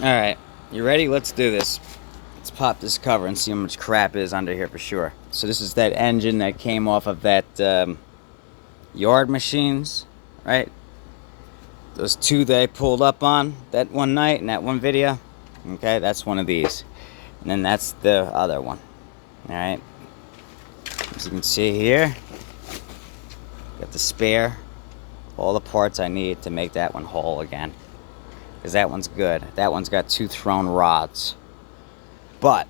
Alright, you ready? Let's do this. Let's pop this cover and see how much crap is under here for sure. So this is that engine that came off of that yard machines, right? Those two that I pulled up on that one night in that one video. Okay, that's one of these. And then that's the other one. Alright. As you can see here, got the spare. All the parts I need to make that one whole again. Because that one's good. That one's got two thrown rods. But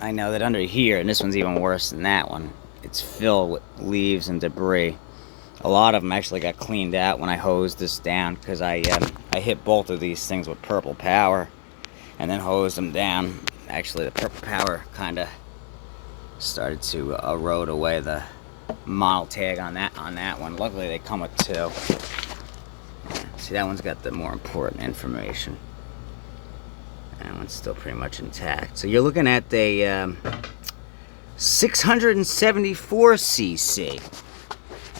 I know that under here, and this one's even worse than that one, it's filled with leaves and debris. A lot of them actually got cleaned out when I hosed this down, because I hit both of these things with purple power and then hosed them down. Actually, the purple power kind of started to erode away the model tag on that one. Luckily, they come with two. See, that one's got the more important information. That one's still pretty much intact. So you're looking at a 674cc.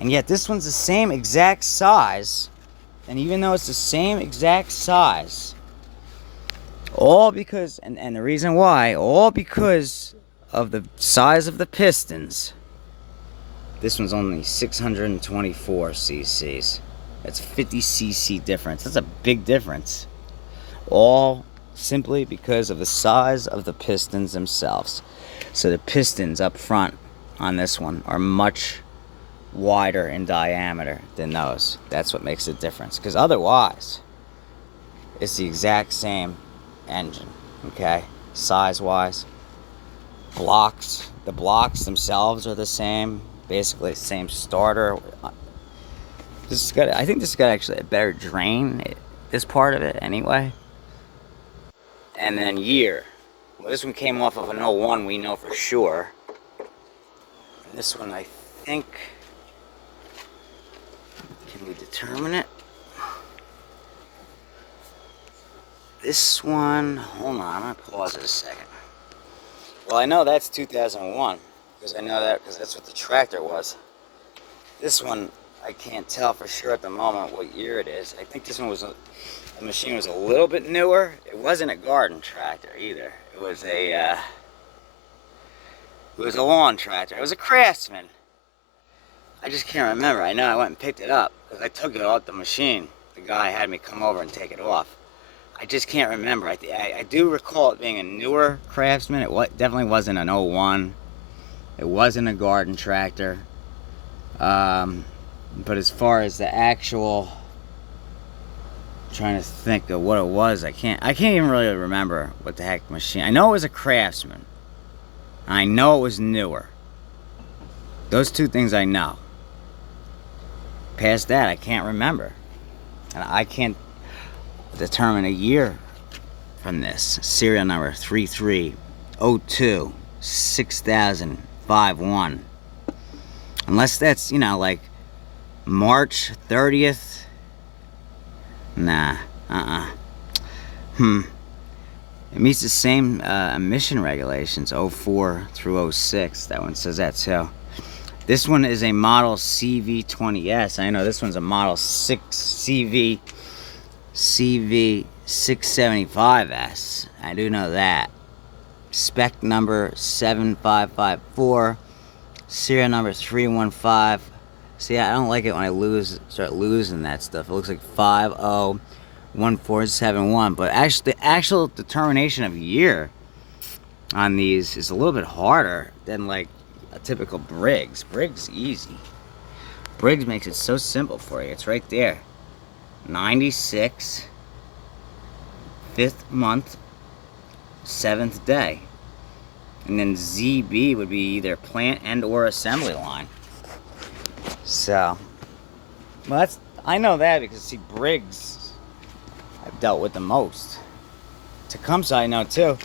And yet this one's the same exact size. And even though it's the same exact size, all because, and the reason why, all because of the size of the pistons, this one's only 624 cc's. That's 50 cc difference. That's a big difference. All simply because of the size of the pistons themselves. So the pistons up front on this one are much wider in diameter than those. That's what makes a difference. Because otherwise, it's the exact same engine. Okay? Size-wise. Blocks. The blocks themselves are the same. Basically the same starter. I think this has got actually a better drain, this part of it anyway. And then year. Well, this one came off of an '01, we know for sure. And this one, I think, can we determine it? This one, hold on, I'm gonna pause it a second. Well, I know that's 2001, because I know that because that's what the tractor was. This one, I can't tell for sure at the moment what year it is. I think this one was the machine was a little bit newer. It wasn't a garden tractor either. It was a lawn tractor. It was a Craftsman. I just can't remember. I know I went and picked it up because I took it off the machine. The guy had me come over and take it off. I just can't remember. I do recall it being a newer Craftsman. It definitely wasn't an '01. It wasn't a garden tractor. But as far as the actual, I'm trying to think of what it was, I can't even really remember what the heck machine. I know it was a Craftsman. I know it was newer. Those two things I know. Past that, I can't remember. And I can't determine a year from this. Serial number 33026051. Unless that's, like March 30th. Nah. It meets the same emission regulations, 04 through 06. That one says that too. This one is a model CV20S. I know this one's a model CV675S. I do know that. Spec number 7554. Serial number 315. See, I don't like it when I start losing that stuff. It looks like 501471. But actually, the actual determination of year on these is a little bit harder than like a typical Briggs. Briggs easy. Briggs makes it so simple for you. It's right there. 96, 5th month, 7th day. And then ZB would be either plant and or assembly line. So, well, I know that because, see, Briggs I've dealt with the most. Tecumseh I know too,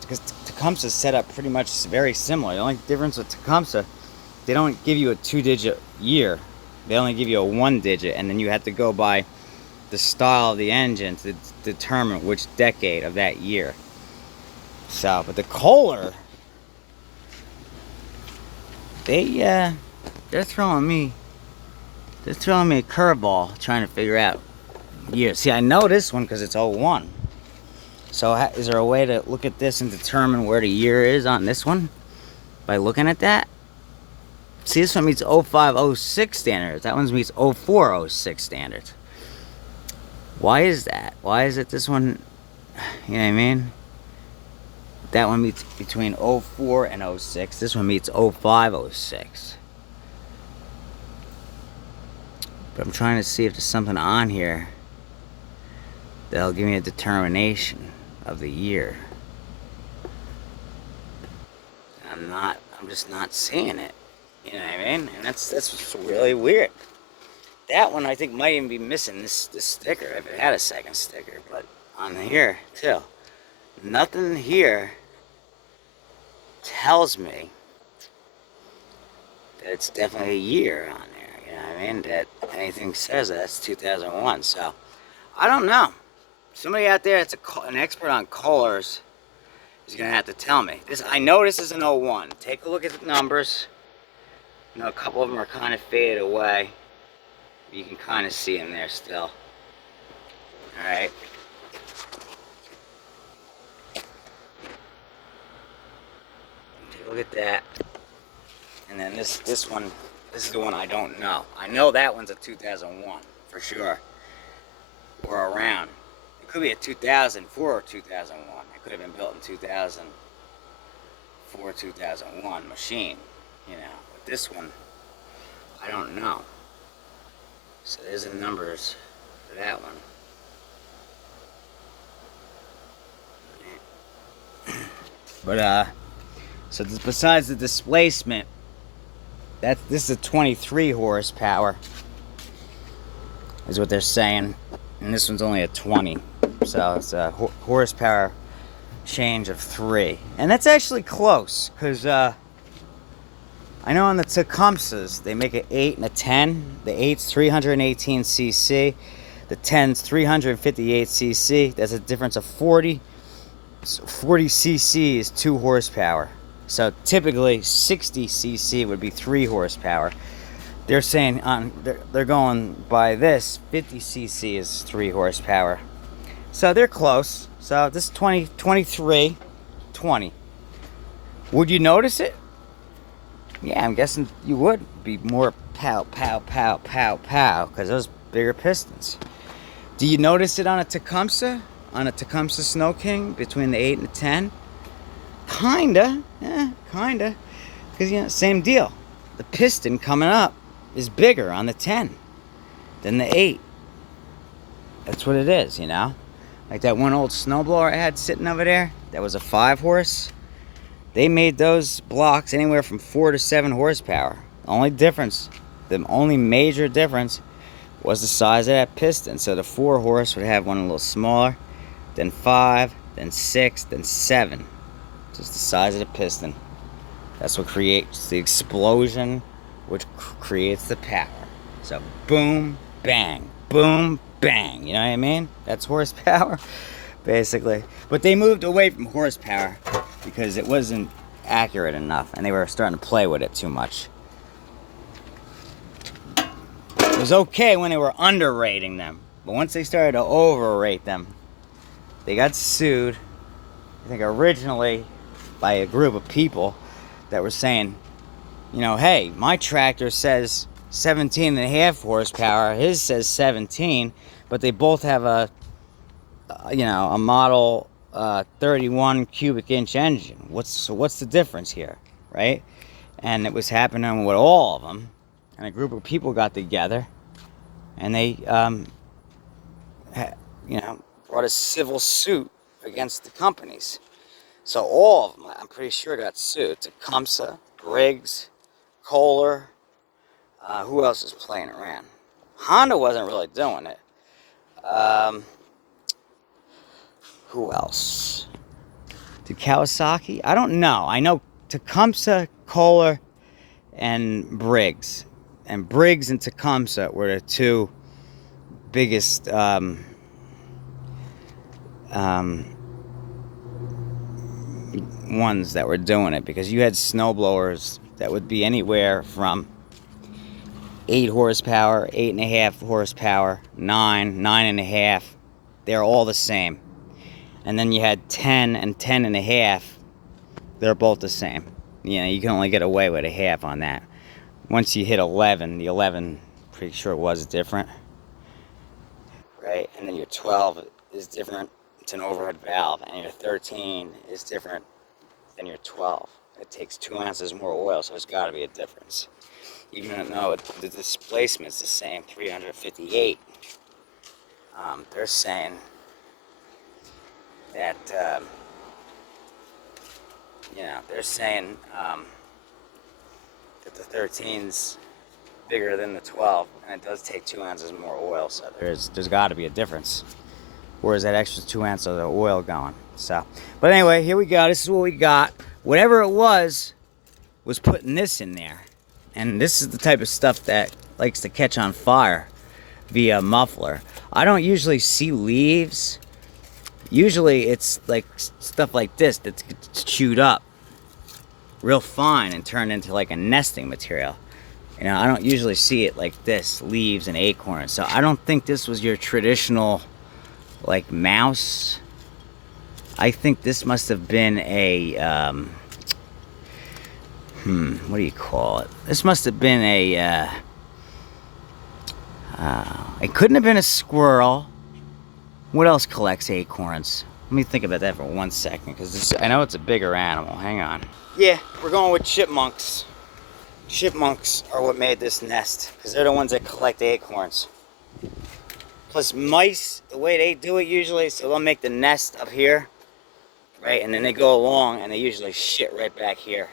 because Tecumseh's set up pretty much very similar. The only difference with Tecumseh, they don't give you a 2-digit year. They only give you a 1-digit, and then you have to go by the style of the engine to determine which decade of that year. So, but the Kohler, they're throwing me a curveball trying to figure out years. See, I know this one because it's '01. So is there a way to look at this and determine where the year is on this one by looking at that? See, this one meets 0506 standards. That one meets 0406 standards. Why is that? Why is it this one, you know what I mean? That one meets between 04 and 06. This one meets 0506. But I'm trying to see if there's something on here that'll give me a determination of the year. I'm just not seeing it. You know what I mean? And that's what's really weird. That one I think might even be missing this sticker if it had a second sticker. But on here too, nothing here tells me that it's definitely a year on there. You know what I mean? That anything says that's 2001. So I don't know. Somebody out there that's an expert on colors is gonna have to tell me. I know this is an 01. Take a look at the numbers. You know, a couple of them are kind of faded away. You can kind of see them there still. All right. Take a look at that. And then this one, this is the one I don't know. I know that one's a 2001 for sure, or around. It could be a 2004 or 2001. It could have been built in 2004, 2001 machine, you know. But this one, I don't know. So there's the numbers for that one. But so besides the displacement, this is a 23 horsepower, is what they're saying, and this one's only a 20. So it's a horsepower change of 3, and that's actually close, because I know on the Tecumsehs they make an 8 and a 10. The 8's 318 cc, the 10's 358 cc. That's a difference of 40. So 40 cc is 2 horsepower. So typically 60 cc would be 3 horsepower. They're saying they're going by this 50 cc is 3 horsepower. So they're close. So this 23, 20. Would you notice it? Yeah, I'm guessing you would be more pow, pow, pow, pow, pow, because those bigger pistons. Do you notice it on a Tecumseh? On a Tecumseh Snow King between the 8 and the 10? Kinda. Yeah, kinda. Because, you know, same deal. The piston coming up is bigger on the 10 than the 8. That's what it is, you know? Like that one old snowblower I had sitting over there, that was a 5 horse. They made those blocks anywhere from 4 to 7 horsepower. The only major difference was the size of that piston. So the 4 horse would have one a little smaller, then 5, then 6, then 7. Just the size of the piston. That's what creates the explosion, which creates the power. So boom, bang, boom, bang. You know what I mean? That's horsepower, basically. But they moved away from horsepower because it wasn't accurate enough, and they were starting to play with it too much. It was okay when they were underrating them, but once they started to overrate them, they got sued, I think originally by a group of people that were saying, you know, hey, my tractor says 17.5 horsepower, his says 17, but they both have a model 31 cubic inch engine. What's the difference here, right? And it was happening with all of them, and a group of people got together, and they, brought a civil suit against the companies. So all of them, I'm pretty sure, got sued. Tecumseh, Briggs, Kohler. Who else is playing around? Honda wasn't really doing it. Who else? Did Kawasaki? I don't know. I know Tecumseh, Kohler, and Briggs. And Briggs and Tecumseh were the two biggest ones that were doing it, because you had snowblowers that would be anywhere from 8 horsepower, 8.5 horsepower, 9, 9.5. They're all the same. and then you had 10 and 10 and a half. They're both the same. You know, you can only get away with a half on that. Once you hit 11, the 11, pretty sure was different, right? And then your 12 is different. It's an overhead valve, and your 13 is different than your 12. It takes 2 ounces more oil, so there's got to be a difference. Even though the displacement's the same, 358. They're saying that, you know, they're saying that the 13's bigger than the 12, and it does take 2 ounces more oil, so there's got to be a difference. Where's that extra 2 ounces of oil going? So, but anyway, here we go. This is what we got. Whatever it was putting this in there. And this is the type of stuff that likes to catch on fire via muffler. I don't usually see leaves. Usually it's like stuff like this that's chewed up real fine and turned into like a nesting material. You know, I don't usually see it like this, leaves and acorns. So I don't think this was your traditional like mouse. I think this must have been a what do you call it? This must have been a it couldn't have been a squirrel. What else collects acorns? Let me think about that for 1 second, because I know it's a bigger animal. Hang on. Yeah, we're going with chipmunks. Chipmunks are what made this nest, because they're the ones that collect acorns. Plus mice, the way they do it usually, so they'll make the nest up here, right? And then they go along and they usually shit right back here.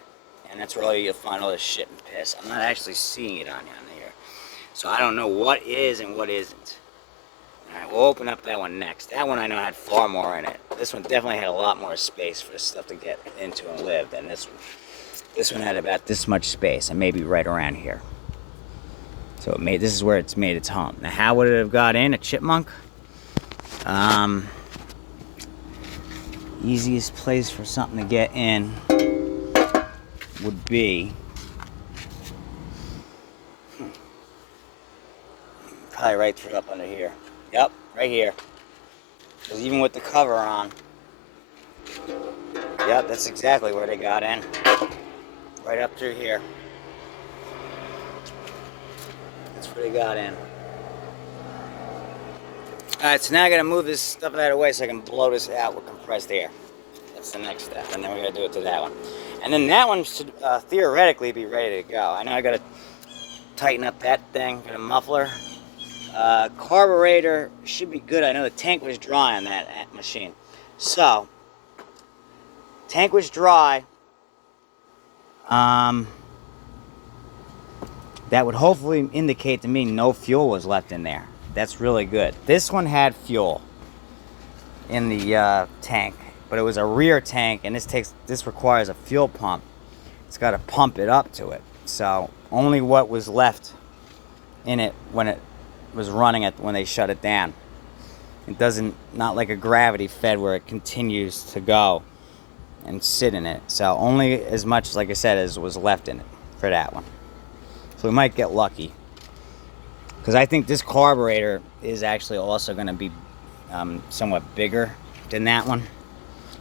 And that's where you'll find all this shit and piss. I'm not actually seeing it on here. So I don't know what is and what isn't. Alright, we'll open up that one next. That one I know had far more in it. This one definitely had a lot more space for stuff to get into and live than this one. This one had about this much space, and maybe right around here. So this is where it's made its home. Now how would it have got in? A chipmunk? Easiest place for something to get in would be probably right through up under here. Yep, right here. Because even with the cover on, yep, that's exactly where they got in. Right up through here. That's where they got in. Alright, so now I gotta move this stuff out of the way so I can blow this out with compressed air. That's the next step, and then we're gonna do it to that one. And then that one should theoretically be ready to go. I know I gotta tighten up that thing for the muffler. Carburetor should be good. I know the tank was dry on that machine. So, tank was dry. That would hopefully indicate to me no fuel was left in there. That's really good. This one had fuel in the tank, but it was a rear tank, and this requires a fuel pump. It's got to pump it up to it. So only what was left in it when it was running it when they shut it down. It doesn't, not like a gravity fed where it continues to go and sit in it. So only as much, like I said, as was left in it for that one. So we might get lucky, because I think this carburetor is actually also going to be somewhat bigger than that one.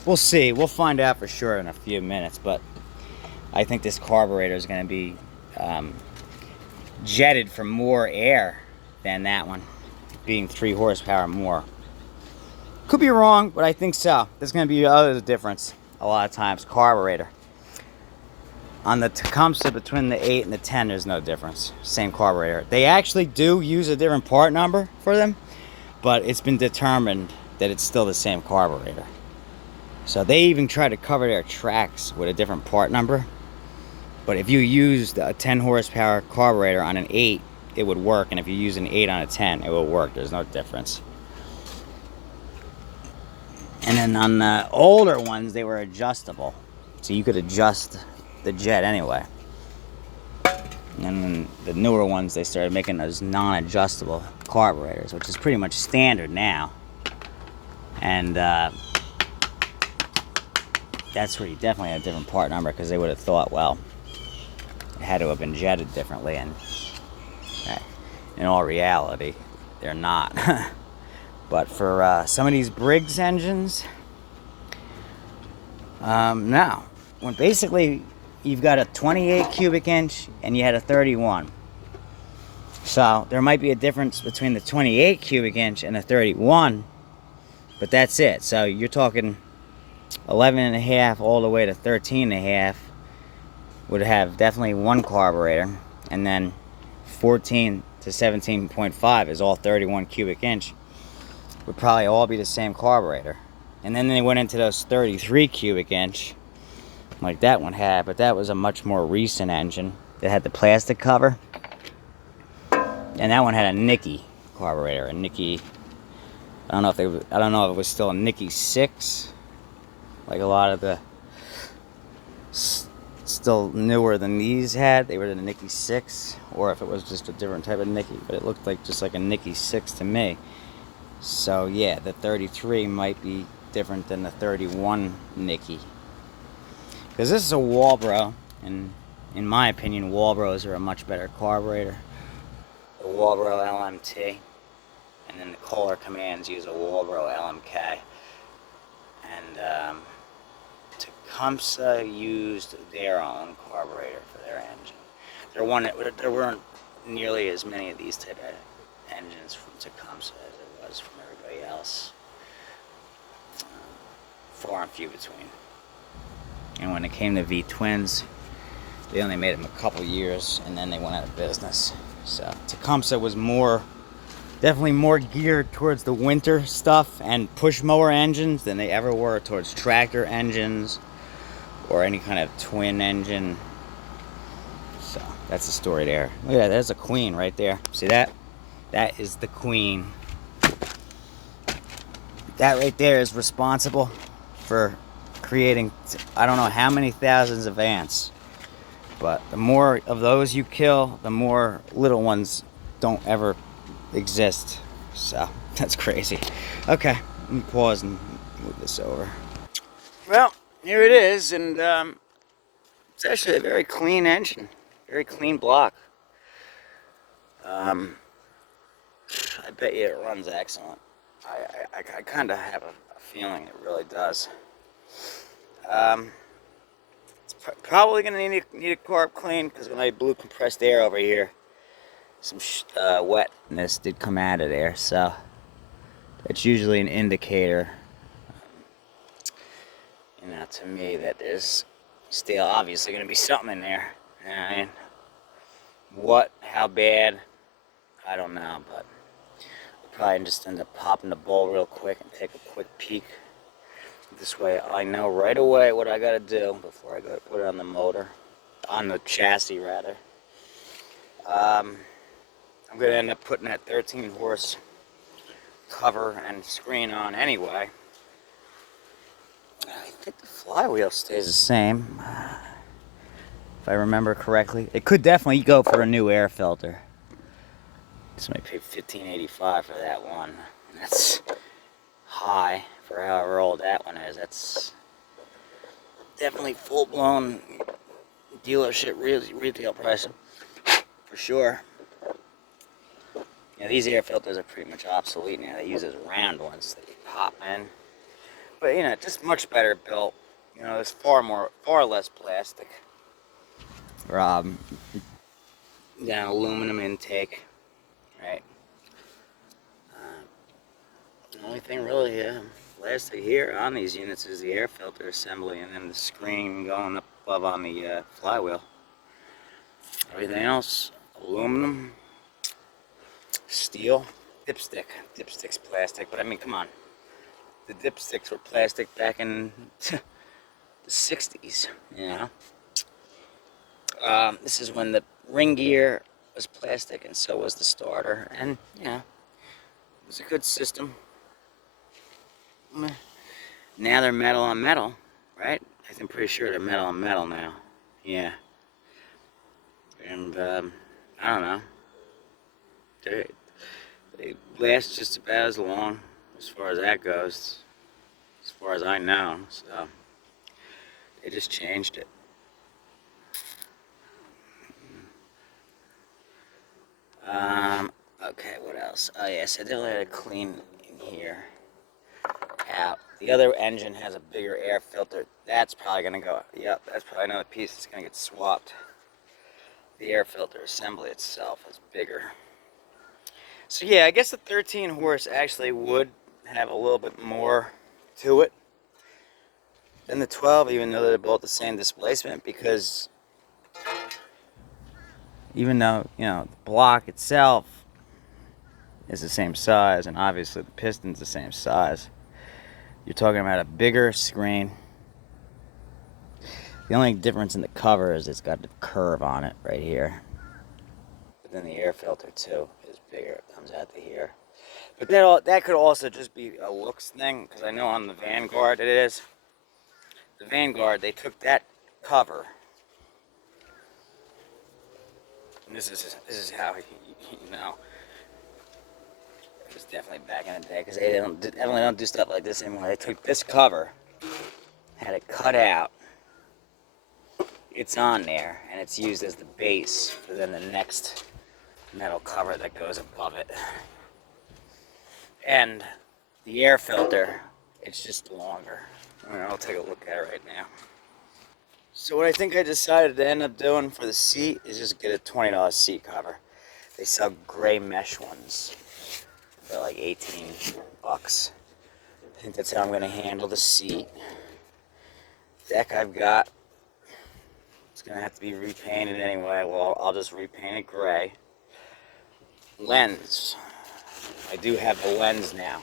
We'll see. We'll find out for sure in a few minutes, but I think this carburetor is going to be jetted for more air than that one, being 3 horsepower more. Could be wrong, but I think so. There's going to be other difference a lot of times. Carburetor. On the Tecumseh between the 8 and the 10, there's no difference. Same carburetor. They actually do use a different part number for them, but it's been determined that it's still the same carburetor. So they even try to cover their tracks with a different part number. But if you used a 10 horsepower carburetor on an 8, it would work. And if you use an 8 on a 10, it will work. There's no difference. And then on the older ones, they were adjustable. So you could adjust the jet anyway. And then the newer ones, they started making those non-adjustable carburetors, which is pretty much standard now. And that's where you definitely had a different part number, because they would have thought, well, it had to have been jetted differently, and in all reality, they're not. But for some of these Briggs engines, Now, when basically you've got a 28 cubic inch and you had a 31. So there might be a difference between the 28 cubic inch and the 31, but that's it. So you're talking 11 and a half all the way to 13 and a half would have definitely one carburetor, and then 14 to 17.5 is all 31 cubic inch, would probably all be the same carburetor. And then they went into those 33 cubic inch like that one had, but that was a much more recent engine that had the plastic cover, and that one had a Nicky carburetor, a Nicky. I don't know if it was still a Nicky 6, like a lot of the still newer than these had. They were the Nicky 6, or if it was just a different type of Nicky, but it looked like just like a Nicky 6 to me. So yeah, the 33 might be different than the 31 Nicky, because this is a Walbro, and in my opinion, Walbros are a much better carburetor. The Walbro LMT, and then the Kohler Commands use a Walbro LMK, and Tecumseh used their own carburetor for their engine. There weren't nearly as many of these type of engines from Tecumseh as there was from everybody else. Far and few between. And when it came to V-twins, they only made them a couple years, and then they went out of business. So Tecumseh was definitely more geared towards the winter stuff and push mower engines than they ever were towards tractor engines or any kind of twin engine. So that's the story there. Look at that, there's a queen right there. See that? That is the queen. That right there is responsible for creating, I don't know how many thousands of ants. But the more of those you kill, the more little ones don't ever exist. So that's crazy. Okay, let me pause and move this over. Well, here it is, and it's actually a very clean engine, very clean block. I bet you it runs excellent. I kind of have a feeling it really does. It's probably going to need a carb clean, because when I blew compressed air over here, some wetness did come out of there, so that's usually an indicator, to me, that there's still obviously going to be something in there. I mean, what, how bad, I don't know, but I'll probably just end up popping the bowl real quick and take a quick peek. This way I know right away what I got to do before I go put it on the motor, on the chassis rather. I'm going to end up putting that 13 horse cover and screen on anyway. I think the flywheel stays the same, if I remember correctly. It could definitely go for a new air filter. This might pay $15.85 for that one. That's high for however old that one is. That's definitely full-blown dealership retail price for sure. Yeah, these air filters are pretty much obsolete now. They use those round ones that you pop in. But just much better built. There's far less plastic. Down aluminum intake, right? The only thing really plastic here on these units is the air filter assembly, and then the screen going up above on the flywheel. Everything else, aluminum, steel, dipstick. Dipstick's plastic, but I mean, come on. The dipsticks were plastic back in the 60s, This is when the ring gear was plastic, and so was the starter, and, it was a good system. Now they're metal on metal, right? I'm pretty sure they're metal on metal now. Yeah. And, I don't know. They last just about as long, as far as that goes, as far as I know, so they just changed it. Okay, what else? Oh yes, I did let it clean in here out The other engine has a bigger air filter. That's probably going to go, yep, that's probably another piece that's going to get swapped. The air filter assembly itself is bigger. So yeah, I guess the 13 horse actually would have a little bit more to it than the 12, even though they're both the same displacement, because even though, you know, the block itself is the same size, and obviously the piston's the same size, you're talking about a bigger screen. The only difference in the cover is it's got the curve on it right here. But then the air filter too is bigger. It comes out to here. But that could also just be a looks thing, because I know on the Vanguard it is. The Vanguard, they took that cover. And this is how, you know, it was definitely back in the day, because they definitely don't do stuff like this anymore. They took this cover, had it cut out. It's on there, and it's used as the base for then the next metal cover that goes above it. And the air filter, it's just longer. I'll take a look at it right now. So what I think I decided to end up doing for the seat is just get a $20 seat cover. They sell gray mesh ones. They're like 18 bucks. I think that's how I'm gonna handle the seat. Deck I've got, it's gonna have to be repainted anyway. Well, I'll just repaint it gray. Lens. I do have the lens now.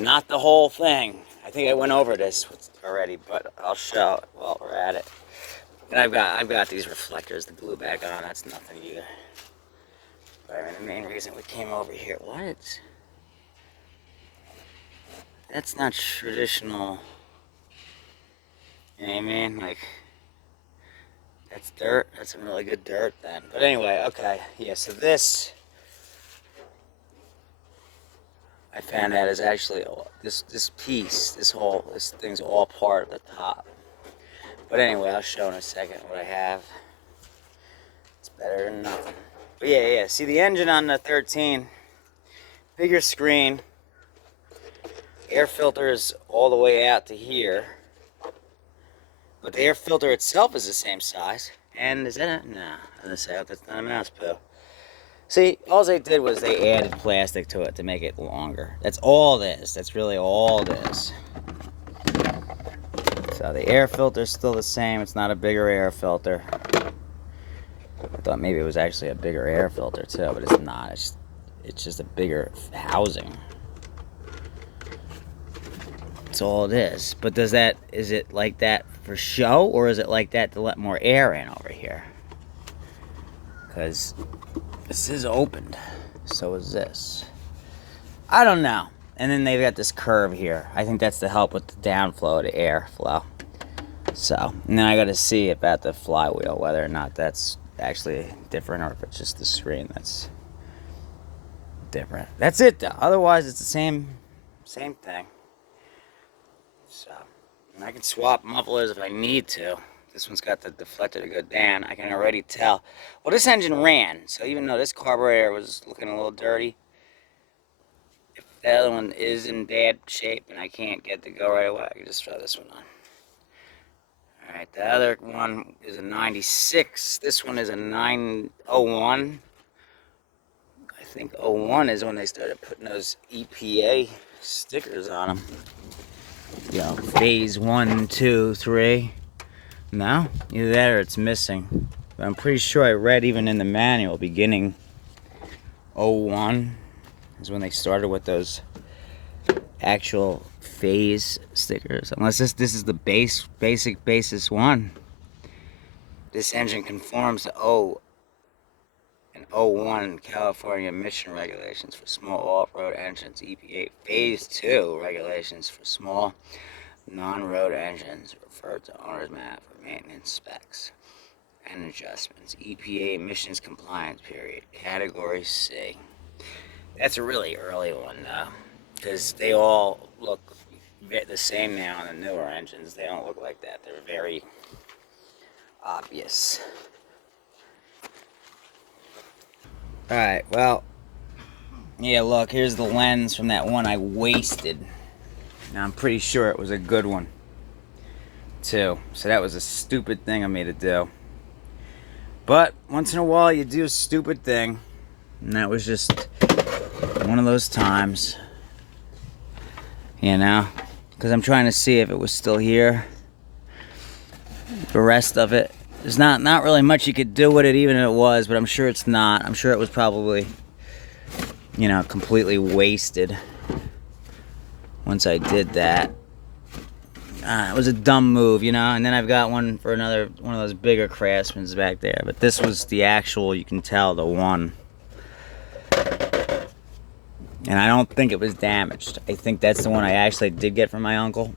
Not the whole thing. I think I went over this already, but I'll show it while we're at it. And I've got these reflectors to glue back on. That's nothing either. But the main reason we came over here, what? That's not traditional. You know what I mean? Like, that's dirt. That's some really good dirt then. But anyway, okay. Yeah, so this, I found out is actually, this piece, this thing's all part of the top. But anyway, I'll show in a second what I have. It's better than nothing. But yeah, see the engine on the 13, bigger screen, air filter is all the way out to here. But the air filter itself is the same size. And is that it? No, I was gonna say, that's not a mouse poo. See, all they did was they added plastic to it to make it longer. That's all it is. That's really all it is. So the air filter is still the same. It's not a bigger air filter. I thought maybe it was actually a bigger air filter too, but it's not. It's just a bigger housing. That's all it is. But is it like that for show, or is it like that to let more air in over here? Because this is opened. So is this. I don't know. And then they've got this curve here. I think that's to help with the downflow, the airflow. So, and then I got to see about the flywheel, whether or not that's actually different, or if it's just the screen that's different. That's it though. Otherwise, it's the same thing. So, and I can swap mufflers if I need to. This one's got the deflector to go down. I can already tell. Well, this engine ran, so even though this carburetor was looking a little dirty, if the other one is in bad shape and I can't get it to go right away, I can just throw this one on. Alright, the other one is a 96. This one is a 901. I think 01 is when they started putting those EPA stickers on them. You know, phase 1, 2, 3. No, either that or it's missing. But I'm pretty sure I read even in the manual, beginning 01 is when they started with those actual phase stickers. Unless this is the basic basis one. This engine conforms to O and 01 California emission regulations for small off-road engines. EPA phase 2 regulations for small non-road engines, referred to owner's map for maintenance specs and adjustments. EPA emissions compliance period, category C. That's a really early one though, because they all look the same now on the newer engines. They don't look like that. They're very obvious. Alright, well, yeah, look, here's the lens from that one I wasted. Now, I'm pretty sure it was a good one, too. So that was a stupid thing of me to do. But once in a while, you do a stupid thing. And that was just one of those times. You know? Because I'm trying to see if it was still here. The rest of it. There's not really much you could do with it, even if it was. But I'm sure it's not. I'm sure it was probably, you know, completely wasted once I did that. It was a dumb move, you know. And then I've got one for one of those bigger Craftsmans back there. But this was the actual, you can tell, the one. And I don't think it was damaged. I think that's the one I actually did get from my uncle.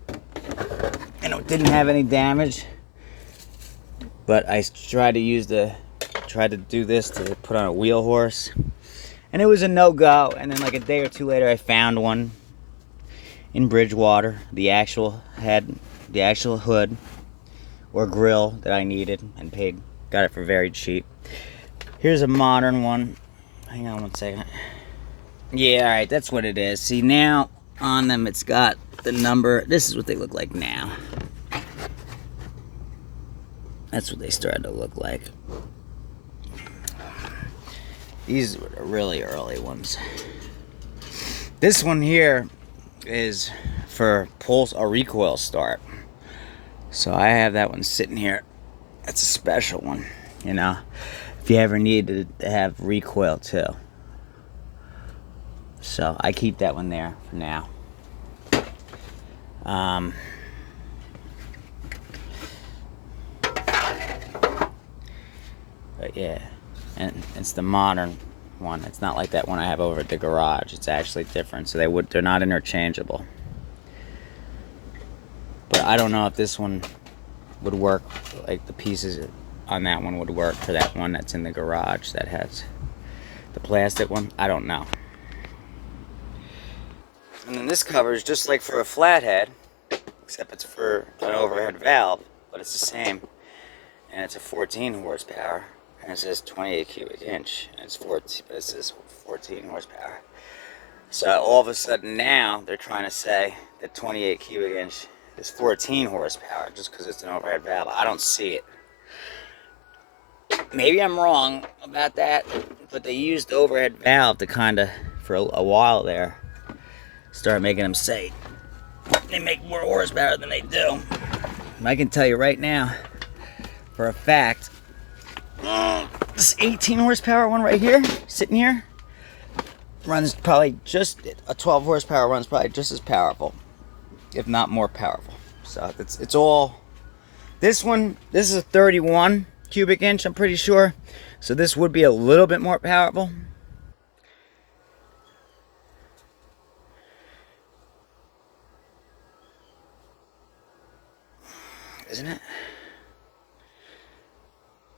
And it didn't have any damage. But I tried to do this to put on a wheel horse. And it was a no-go. And then like a day or two later, I found one in Bridgewater. The actual hood or grill that I needed and paid. Got it for very cheap. Here's a modern one. Hang on one second. Yeah, alright, that's what it is. See, now on them it's got the number. This is what they look like now. That's what they started to look like. These were the really early ones. This one here is for a recoil start. So I have that one sitting here. That's a special one, you know, if you ever need to have recoil too. So I keep that one there for now. But yeah, and it's the modern one. It's not like that one I have over at the garage. It's actually different. So they're not interchangeable. But I don't know if this one would work, like the pieces on that one would work for that one that's in the garage that has the plastic one. I don't know. And then this cover is just like for a flathead, except it's for an overhead valve, but it's the same. And it's a 14 horsepower, and it says 28 cubic inch. And it's 14, but it says 14 horsepower. So all of a sudden now they're trying to say that 28 cubic inch is 14 horsepower just because it's an overhead valve. I don't see it. Maybe I'm wrong about that, but they used the overhead valve to kind of, for a while there, start making them say they make more horsepower than they do. And I can tell you right now, for a fact, this 18 horsepower one right here, sitting here, runs probably just, a 12 horsepower runs probably just as powerful, if not more powerful. So it's all, this is a 31 cubic inch, I'm pretty sure. So this would be a little bit more powerful. Isn't it?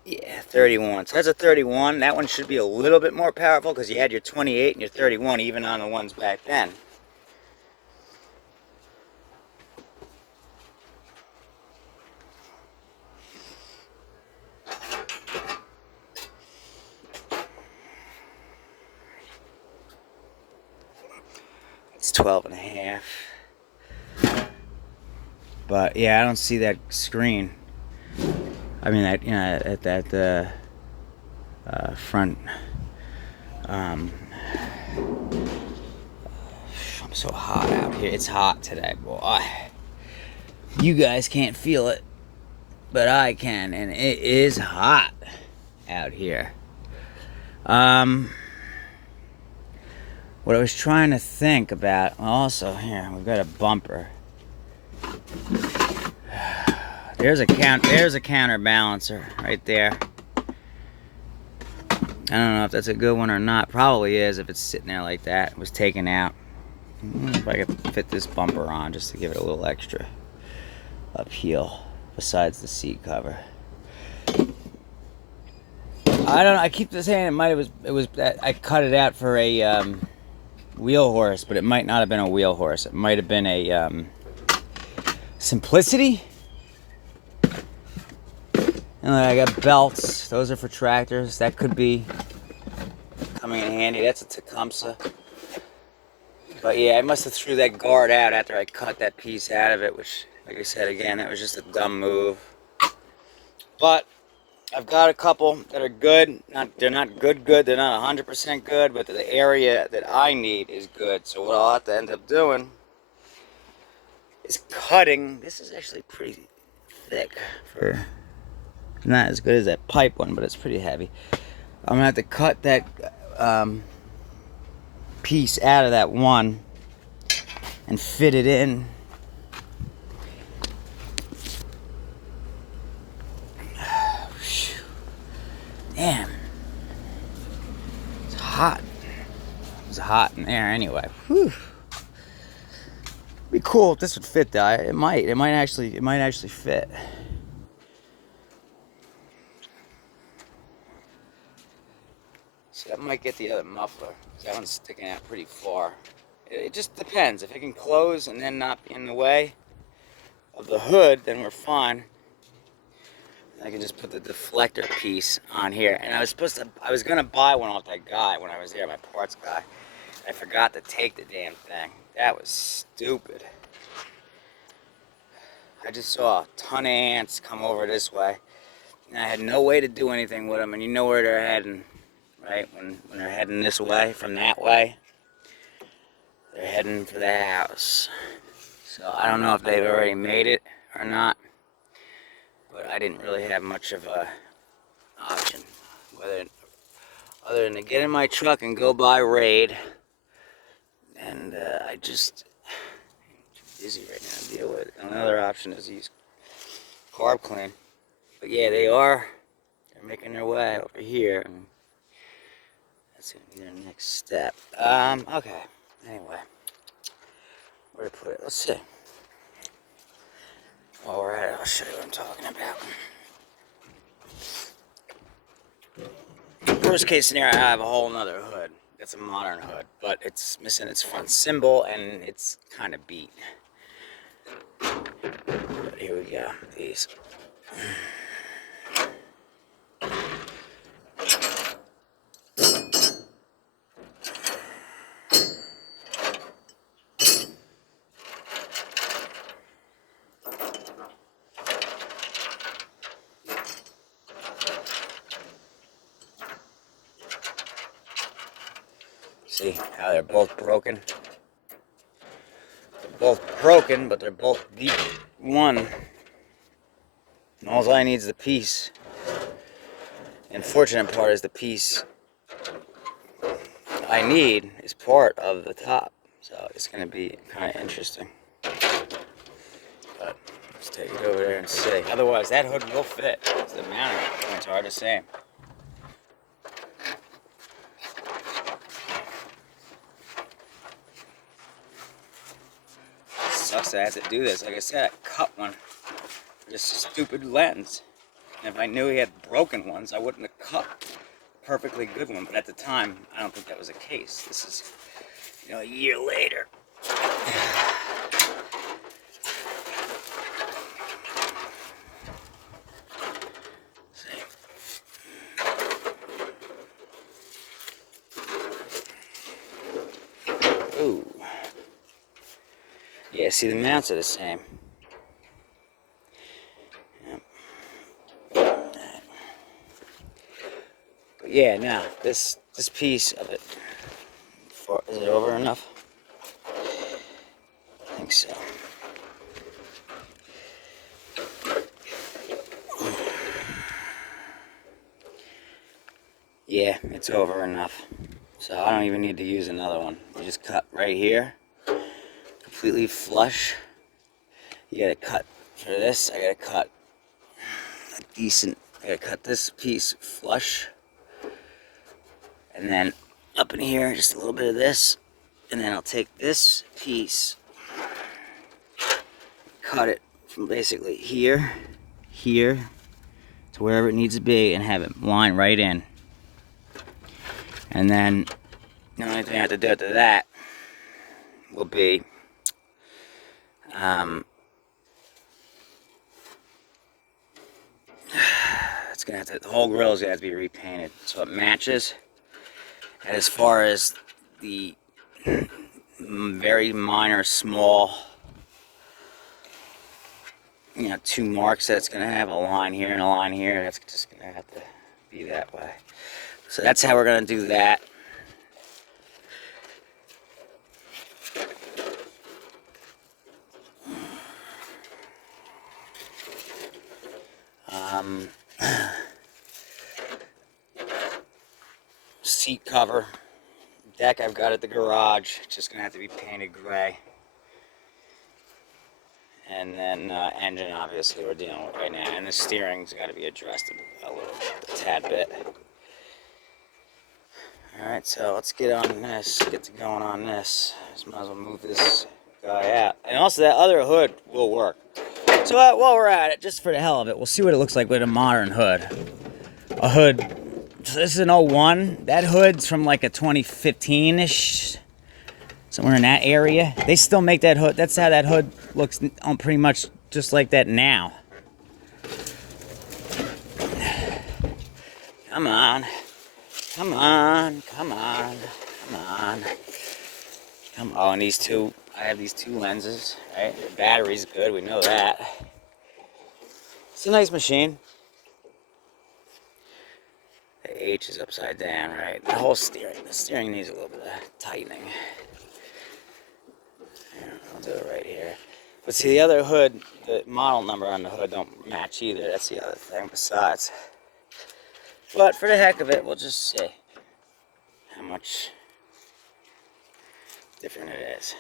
Yeah, 31. So that's a 31. That one should be a little bit more powerful because you had your 28 and your 31 even on the ones back then. It's 12 and a half. But yeah, I don't see that screen. I mean, that, you know, at that front. I'm so hot out here. It's hot today, boy. You guys can't feel it, but I can, and it is hot out here. What I was trying to think about. Also, here we've got a bumper. There's a counterbalancer right there. I don't know if that's a good one or not. Probably is if it's sitting there like that. It was taken out. If I could fit this bumper on just to give it a little extra appeal besides the seat cover. I don't know. I keep saying it was I cut it out for a wheel horse, but it might not have been a wheel horse. It might have been a Simplicity. And then I got belts. Those are for tractors. That could be coming in handy. That's a Tecumseh. But yeah, I must have threw that guard out after I cut that piece out of it, which, like I said again, that was just a dumb move. But I've got a couple that are good. They're not good, they're not 100% good, but the area that I need is good. So what I'll have to end up doing is cutting. This is actually pretty thick for not as good as that pipe one, but it's pretty heavy. I'm gonna have to cut that piece out of that one and fit it in. Damn, it's hot. It's hot in there anyway. Whew. Be cool if this would fit though. It might actually fit. So that might get the other muffler. That one's sticking out pretty far. It just depends. If it can close and then not be in the way of the hood, then we're fine. I can just put the deflector piece on here. And I was gonna buy one off that guy when I was there, my parts guy. I forgot to take the damn thing. That was stupid. I just saw a ton of ants come over this way, and I had no way to do anything with them. And you know where they're heading, right? When they're heading this way, from that way, they're heading for the house. So I don't know if they've already made it or not, but I didn't really have much of a option, other than to get in my truck and go by Raid. And I just I'm busy right now to deal with it. Another option is use carb clean. But yeah, they're making their way over here. And that's gonna be their next step. Okay. Anyway, where to put it? Let's see. All right, I'll show you what I'm talking about. Worst case scenario, I have a whole nother hood. It's a modern hood, but it's missing its front symbol and it's kind of beat. But here we go. These. See how they're both broken? They're both broken, but they're both deep one. And all I need is the piece. The unfortunate part is the piece I need is part of the top. So it's going to be kind of interesting. But let's take it over there and see. Otherwise, that hood will fit. It's the mounting points are the same. Sucks that I have to do this. Like I said, I cut one for this stupid lens. And if I knew he had broken ones, I wouldn't have cut a perfectly good one. But at the time, I don't think that was the case. This is, a year later. Ooh. Yeah, see, the mounts are the same. Yep. But yeah, now, this piece of it, is it over enough? I think so. Yeah, it's over enough. So I don't even need to use another one. You just cut right here, completely flush. You gotta cut for this. I gotta cut I gotta cut this piece flush. And then up in here, just a little bit of this. And then I'll take this piece, cut it from basically here to wherever it needs to be and have it line right in. And then the only thing I have to do after that will be it's gonna have to, the whole grill is gonna have to be repainted so it matches. And as far as the very minor, small, 2 marks that's going to have a line here and a line here. That's just going to have to be that way. So that's how we're going to do that. Seat cover. Deck I've got at the garage. It's just going to have to be painted gray. And then engine, obviously, we're dealing with right now. And the steering's got to be addressed a tad bit. Alright, so let's get on this, get to going on this. Just might as well move this guy out. And also that other hood will work. So while we're at it, just for the hell of it, we'll see what it looks like with a modern hood. A hood, so this is an '01. That hood's from like a 2015-ish, somewhere in that area. They still make that hood. That's how that hood looks pretty much just like that now. Come on. Come on, come on, come on. Come on, these two, I have these 2 lenses, right? The battery's good, we know that. It's a nice machine. The H is upside down, right? The steering needs a little bit of tightening. I'll do it right here. But see, the other hood, the model number on the hood don't match either. That's the other thing besides. But for the heck of it, we'll just see how much different it is.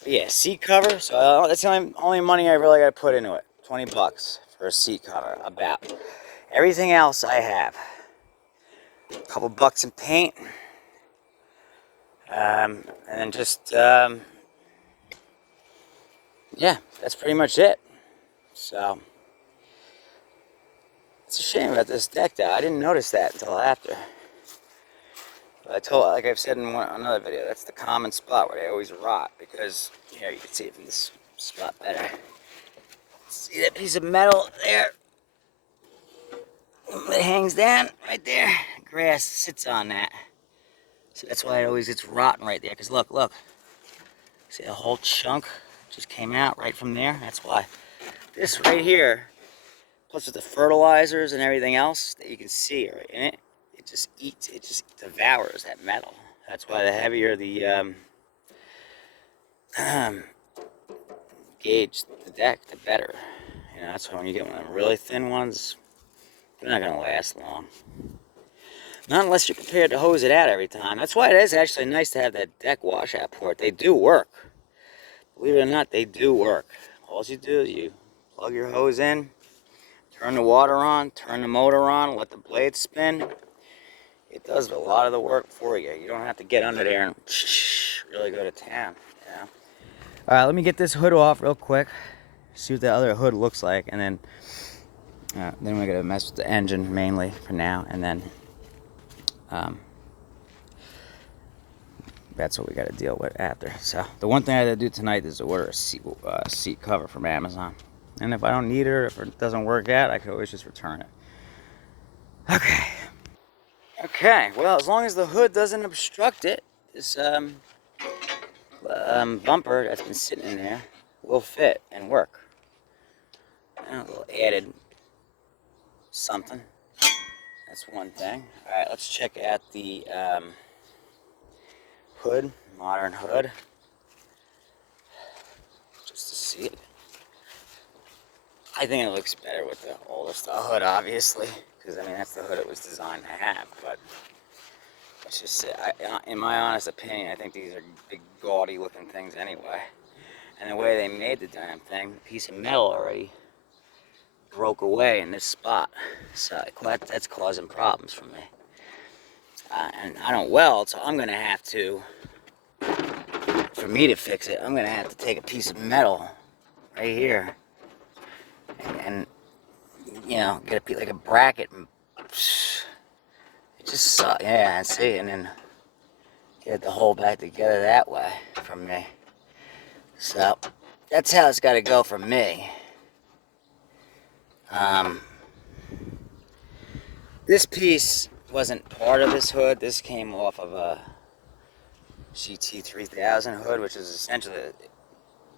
But yeah, seat cover. So that's the only money I really got to put into it. $20 for a seat cover. About everything else I have. A couple bucks in paint, and then just yeah, that's pretty much it. So. It's a shame about this deck, though. I didn't notice that until after. But like I've said in another video, that's the common spot where they always rot. Because here you can see it from this spot better. See that piece of metal there? It hangs down right there. Grass sits on that. So that's why it always gets rotten right there. Because look. See a whole chunk just came out right from there? That's why. This right here, plus with the fertilizers and everything else that you can see right in it, it just devours that metal. That's why the heavier the gauge the deck, the better. That's why when you get one of them really thin ones, they're not going to last long. Not unless you're prepared to hose it out every time. That's why it is actually nice to have that deck washout port. They do work. Believe it or not, they do work. All you do is you plug your hose in, turn the water on, turn the motor on, let the blades spin. It does a lot of the work for you. You don't have to get under there and really go to town. All right, let me get this hood off real quick. See what the other hood looks like, and then we're gonna mess with the engine mainly for now, and then that's what we got to deal with after. So the one thing I got to do tonight is order a seat cover from Amazon. And if I don't need it, or if it doesn't work out, I can always just return it. Okay, well, as long as the hood doesn't obstruct it, this bumper that's been sitting in there will fit and work. A little added something. That's one thing. Alright, let's check out the hood, modern hood, just to see it. I think it looks better with the older style hood, obviously, because I mean that's the hood it was designed to have. But let's just say, in my honest opinion, I think these are big, gaudy looking things anyway. And the way they made the damn thing, the piece of metal already broke away in this spot, so that's causing problems for me. And I don't weld, so I'm gonna have to, for me to fix it, I'm gonna have to take a piece of metal right here and get like a bracket and it just yeah, and see, and then get the whole back together that way for me. So that's how it's got to go for me. This piece wasn't part of this hood. This came off of a GT3000 hood, which is essentially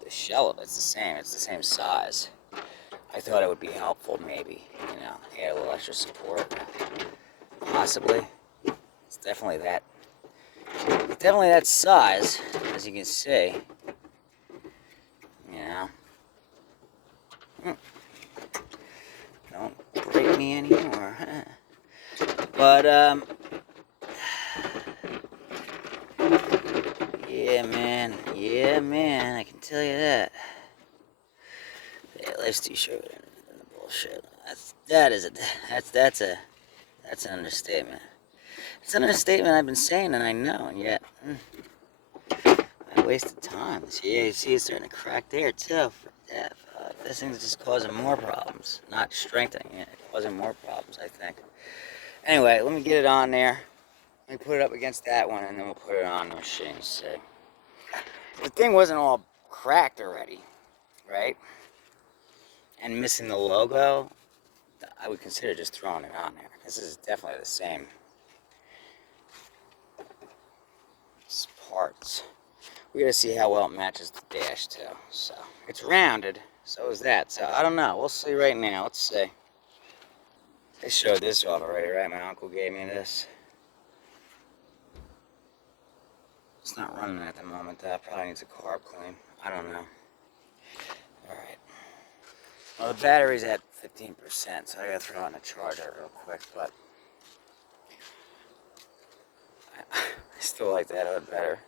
the shell of it's the same. It's the same size. I thought it would be helpful, maybe, add a little extra support, possibly. It's definitely that. It's definitely that size, as you can see. Don't break me anymore. But yeah, man, I can tell you that. Yeah, life's too short in the bullshit. That's an understatement. It's an understatement I've been saying, and I know, and yet I wasted time. Yeah, you see, it's starting to crack there too. Yeah, this thing's just causing more problems, not strengthening it, causing more problems, I think. Anyway, let me get it on there. Let me put it up against that one, and then we'll put it on the machine. See, the thing wasn't all cracked already, right? And missing the logo, I would consider just throwing it on there. This is definitely the same parts. We gotta see how well it matches the dash too. So it's rounded, so is that. So I don't know. We'll see right now. Let's see. I showed this off already, right? My uncle gave me this. It's not running at the moment. That probably needs a carb clean. I don't know. All right. Well, the battery's at 15%, so I gotta throw it in the charger real quick. But I still like that hood better.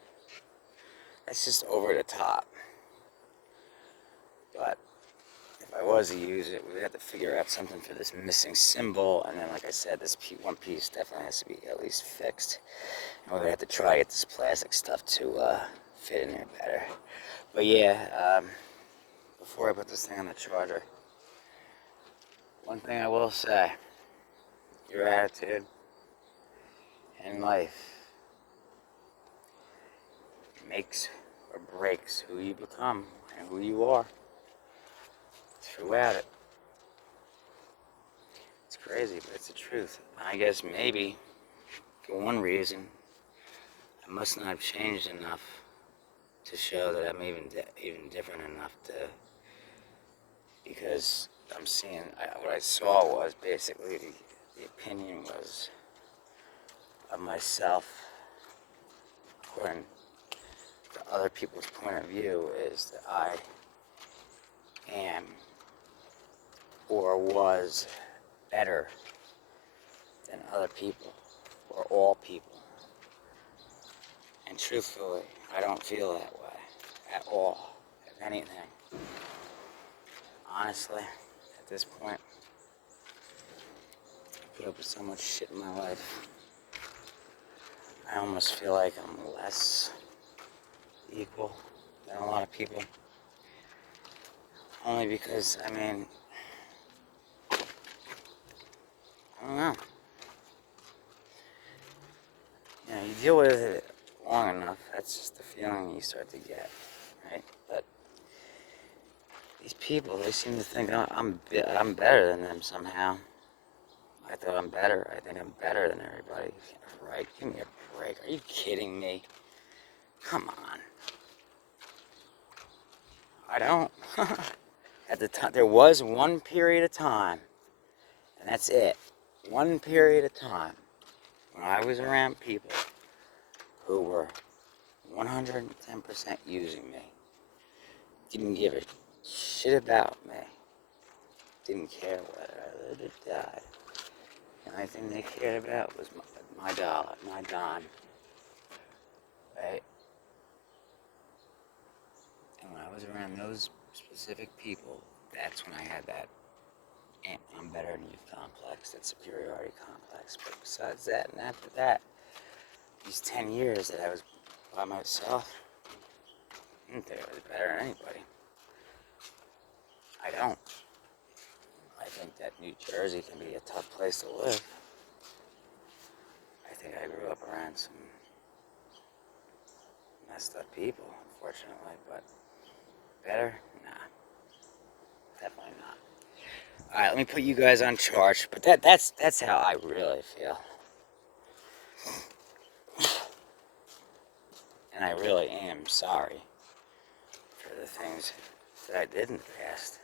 It's just over the top. But if I was to use it, we'd have to figure out something for this missing symbol. And then, like I said, this one piece definitely has to be at least fixed. And we're gonna have to try to get this plastic stuff to fit in there better. But yeah, before I put this thing on the charger, one thing I will say, your attitude in life makes or breaks who you become and who you are throughout it. It's crazy, but it's the truth. I guess maybe, for one reason, I must not have changed enough to show that I'm even different enough to, because I'm seeing, what I saw was basically the opinion was of myself, according to other people's point of view, is that I am or was better than other people or all people. And truthfully, I don't feel that way at all, if anything. Honestly, at this point, I put up with so much shit in my life. I almost feel like I'm less equal than a lot of people. Only because, I don't know. You deal with it long enough, that's just the feeling you start to get, right? But these people, they seem to think I'm better than them somehow. I thought I'm better. I think I'm better than everybody. Right? Give me a break. Are you kidding me? Come on. I don't. At the time, there was one period of time, and that's it. One period of time when I was around people who were 110% using me. Didn't give a shit about me. Didn't care whether I lived or died. The only thing they cared about was my dollar, my dime. Right? And when I was around those specific people, that's when I had that I'm better than you complex, that superiority complex. But besides that, and after that, these 10 years that I was by myself, I didn't think I was better than anybody. I don't. I think that New Jersey can be a tough place to live. I think I grew up around some messed up people, unfortunately, but better? Nah. Definitely not. Alright, let me put you guys on charge, but that's how I really feel. And I really am sorry for the things that I did in the past.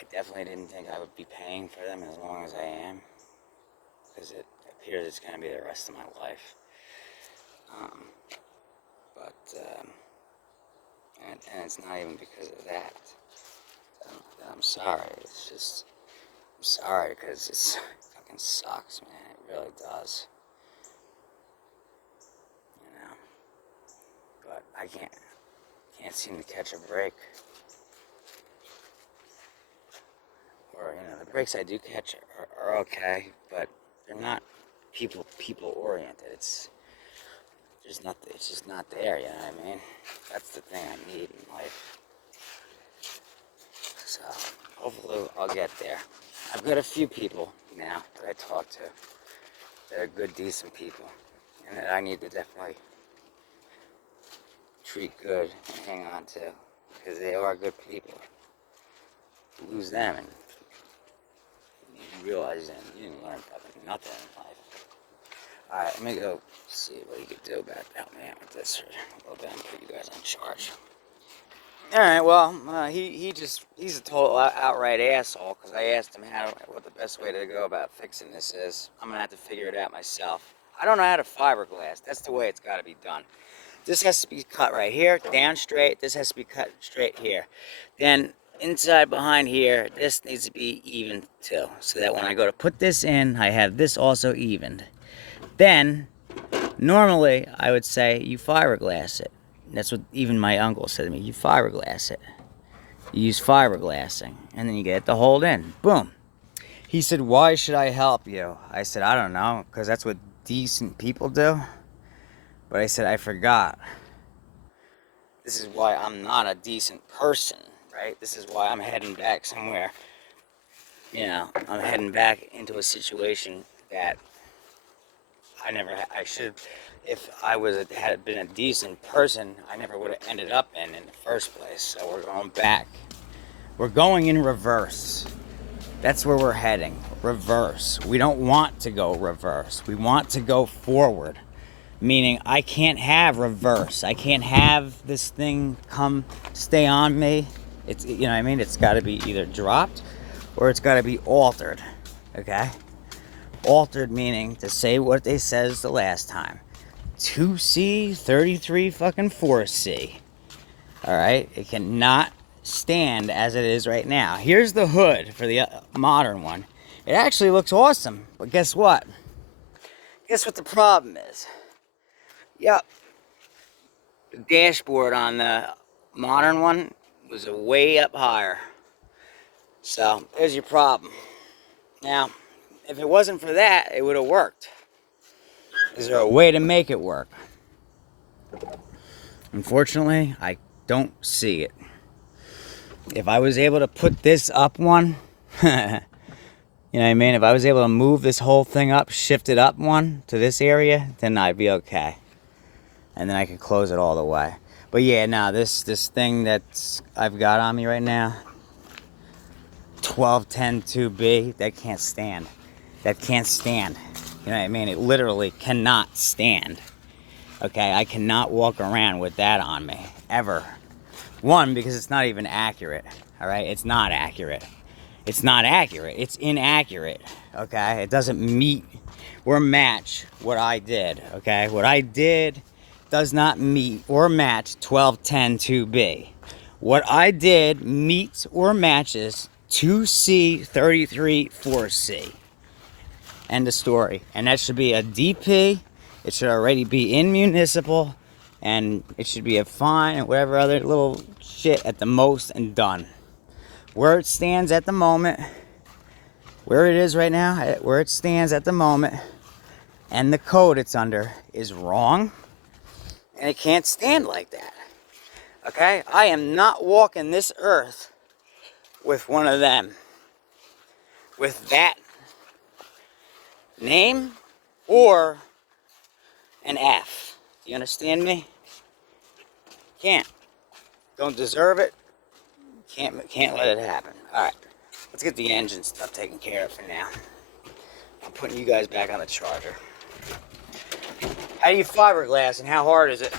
I definitely didn't think I would be paying for them as long as I am, because it appears it's going to be the rest of my life. And it's not even because of that. I'm sorry. It's just, I'm sorry because it fucking sucks, man. It really does. You know. But I can't seem to catch a break. Or, you know, the breaks I do catch are okay, but they're not people oriented. It's just not there, you know what I mean? That's the thing I need in life. So hopefully I'll get there. I've got a few people now that I talk to that are good, decent people, and that I need to definitely treat good and hang on to, because they are good people. You lose them and you realize then you didn't learn fucking nothing in life. Alright, let me go see what you can do about help me out with this for a little bit and put you guys on charge. Alright, well, he's a total outright asshole, because I asked him what the best way to go about fixing this is. I'm going to have to figure it out myself. I don't know how to fiberglass. That's the way it's got to be done. This has to be cut right here, down straight. This has to be cut straight here. Then inside behind here, this needs to be even too, so that when I go to put this in, I have this also evened. Then, normally, I would say you fiberglass it. That's what even my uncle said to me. You fiberglass it. You use fiberglassing. And then you get it to hold in. Boom. He said, why should I help you? I said, I don't know. Because that's what decent people do. But I said, I forgot. This is why I'm not a decent person. Right? This is why I'm heading back somewhere. You know, I'm heading back into a situation that I should, if I had been a decent person, I never would have ended up in the first place. So we're going back. We're going in reverse. That's where we're heading. Reverse. We don't want to go reverse. We want to go forward. Meaning I can't have reverse. I can't have this thing stay on me. It's, you know what I mean? It's got to be either dropped or it's got to be altered. Okay? Altered meaning, to say what they says the last time, 2C 33 fucking 4C. All right, it cannot stand as it is right now. Here's the hood for the modern one. It actually looks awesome, but guess what? Guess what the problem is? Yep, the dashboard on the modern one was way up higher. So there's your problem. Now, if it wasn't for that, it would have worked. Is there a way to make it work? Unfortunately, I don't see it. If I was able to put this up one, you know what I mean? If I was able to move this whole thing up, shift it up one to this area, then I'd be okay. And then I could close it all the way. But yeah, no, this thing that I've got on me right now, 1210 2B, that can't stand. That can't stand. You know what I mean? It literally cannot stand. Okay, I cannot walk around with that on me, ever. One, because it's not even accurate, all right? It's not accurate. It's not accurate. It's inaccurate, okay? It doesn't meet or match what I did, okay? What I did does not meet or match 1210 2B. What I did meets or matches 2C 33 4C. End of story. And that should be a DP. It should already be in municipal, and it should be a fine and whatever other little shit at the most, and done. Where it stands at the moment, where it is right now, where it stands at the moment, and the code it's under is wrong, and it can't stand like that. Okay? I am not walking this earth with one of them, with that name or an F. Do you understand me? Can't. Don't deserve it. Can't let it happen. Alright. Let's get the engine stuff taken care of for now. I'm putting you guys back on the charger. How do you fiberglass and how hard is it?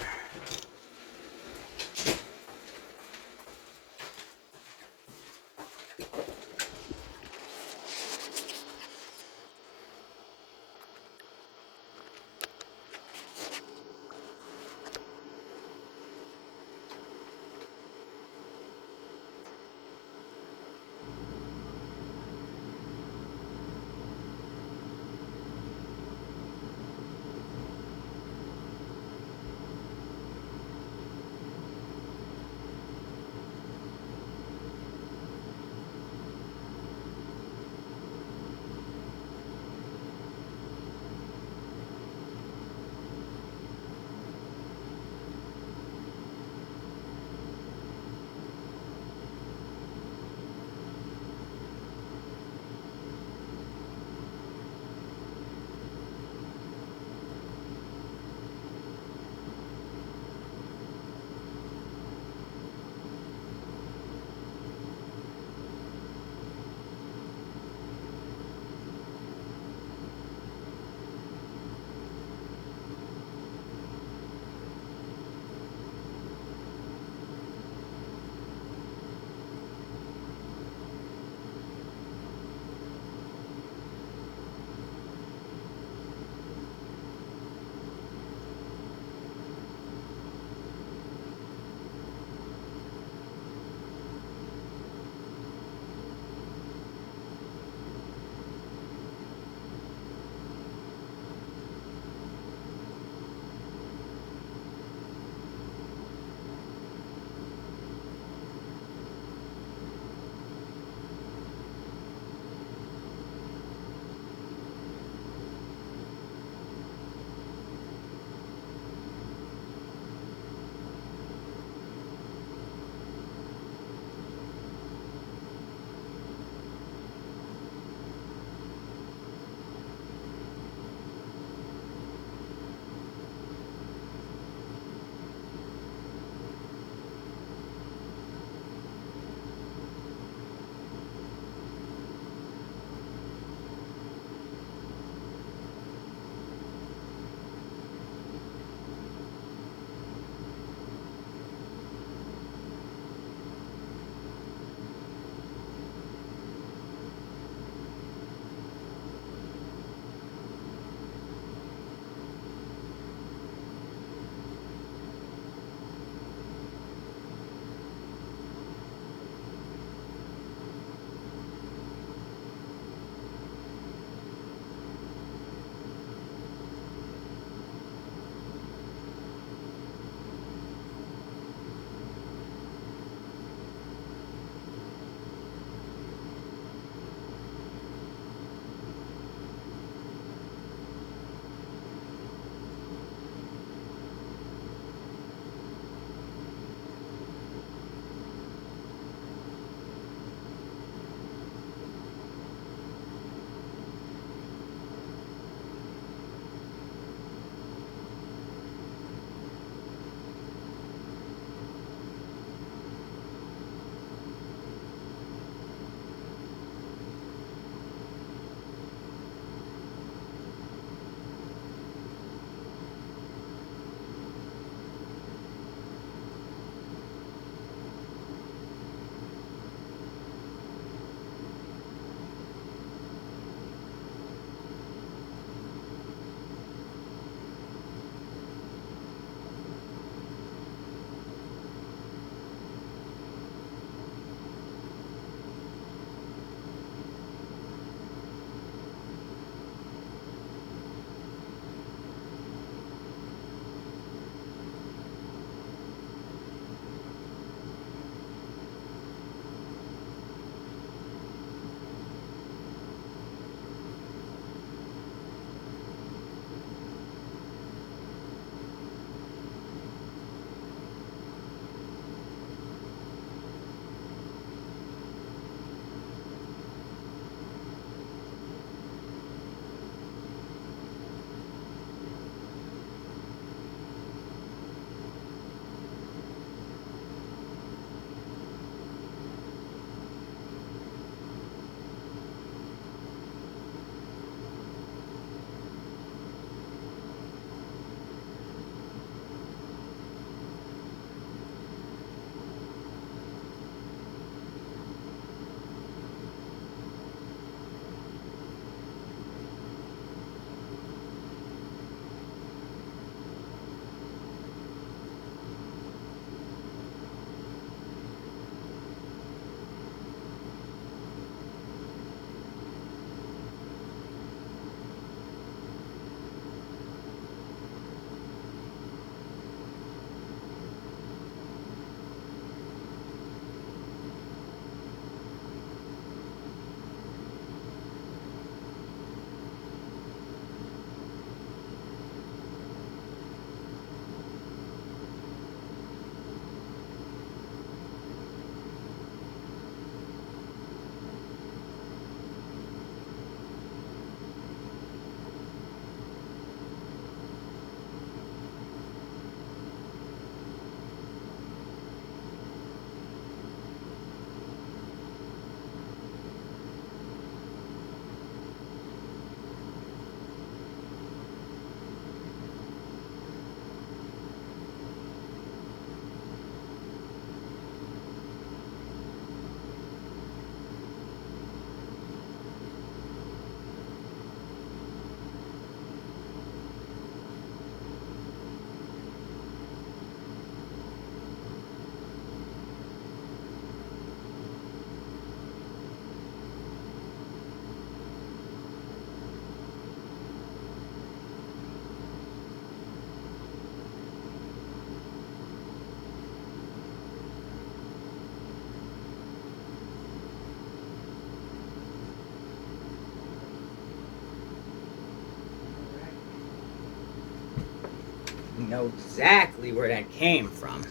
know exactly where that came from.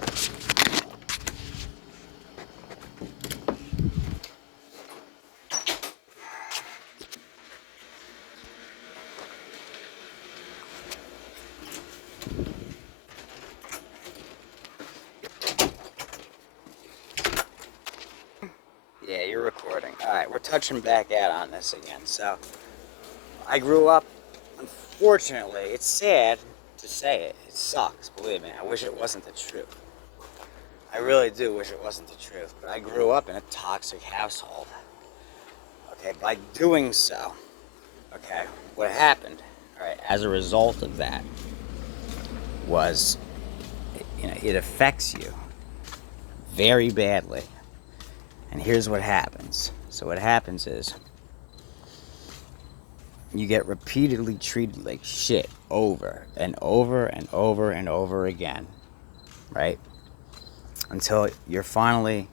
Yeah, you're recording. Alright, we're touching back out on this again. So, I grew up, unfortunately, it's sad to say it. It sucks, believe me. I wish it wasn't the truth. I really do wish it wasn't the truth. But I grew up in a toxic household. Okay, by doing so, okay, what happened, alright, as a result of that, was, it affects you very badly. And here's what happens. So what happens is, you get repeatedly treated like shit over and over and over and over again, right? Until you're finally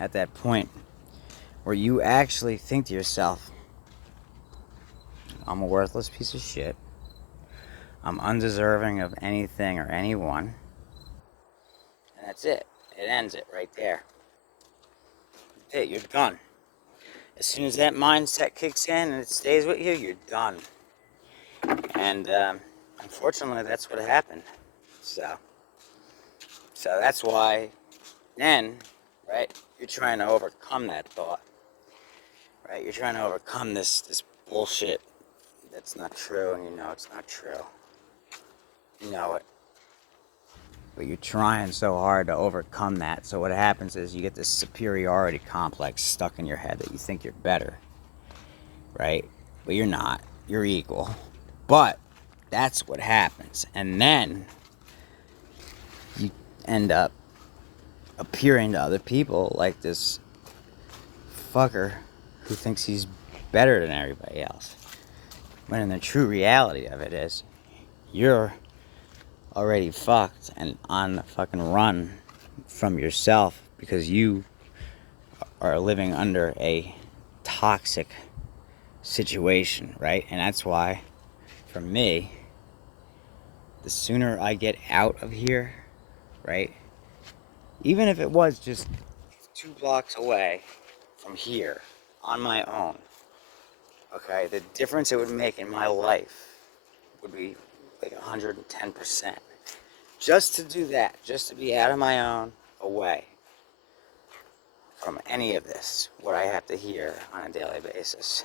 at that point where you actually think to yourself, I'm a worthless piece of shit. I'm undeserving of anything or anyone. And that's it. It ends it right there. That's it. You're done. As soon as that mindset kicks in and it stays with you, you're done. And unfortunately, that's what happened. So that's why then, right, you're trying to overcome that thought. Right? You're trying to overcome this bullshit that's not true, and you know it's not true. You know it. But you're trying so hard to overcome that. So what happens is you get this superiority complex stuck in your head that you think you're better. Right? But you're not. You're equal. But that's what happens. And then you end up appearing to other people like this fucker who thinks he's better than everybody else. When in the true reality of it is, you're already fucked and on the fucking run from yourself because you are living under a toxic situation, right? And that's why, for me, the sooner I get out of here, right? Even if it was just 2 blocks away from here on my own, okay, the difference it would make in my life would be like 110%. Just to do that, just to be out of my own, away from any of this, what I have to hear on a daily basis.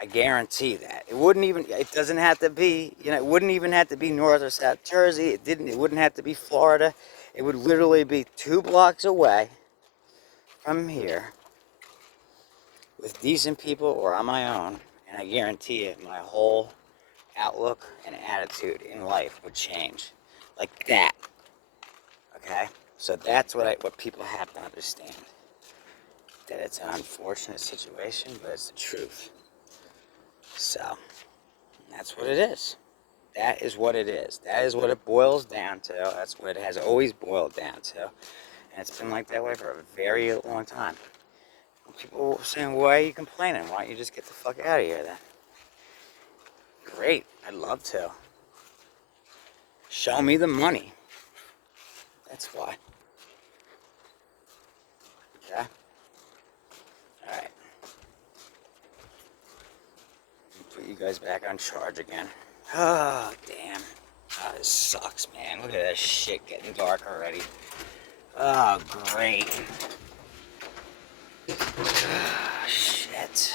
I guarantee that. It doesn't have to be, it wouldn't even have to be North or South Jersey. It wouldn't have to be Florida. It would literally be 2 blocks away from here with decent people or on my own, and I guarantee it, my whole outlook and attitude in life would change. Like that. Okay? So that's what people have to understand. That it's an unfortunate situation, but it's the truth. So, that's what it is. That is what it is. That is what it boils down to. That's what it has always boiled down to. And it's been like that way for a very long time. People were saying, why are you complaining? Why don't you just get the fuck out of here then? Great. I'd love to. Show me the money. That's why. Okay? Alright. Put you guys back on charge again. Oh, damn. Oh, this sucks, man. Look at this shit getting dark already. Oh, great. Oh, shit.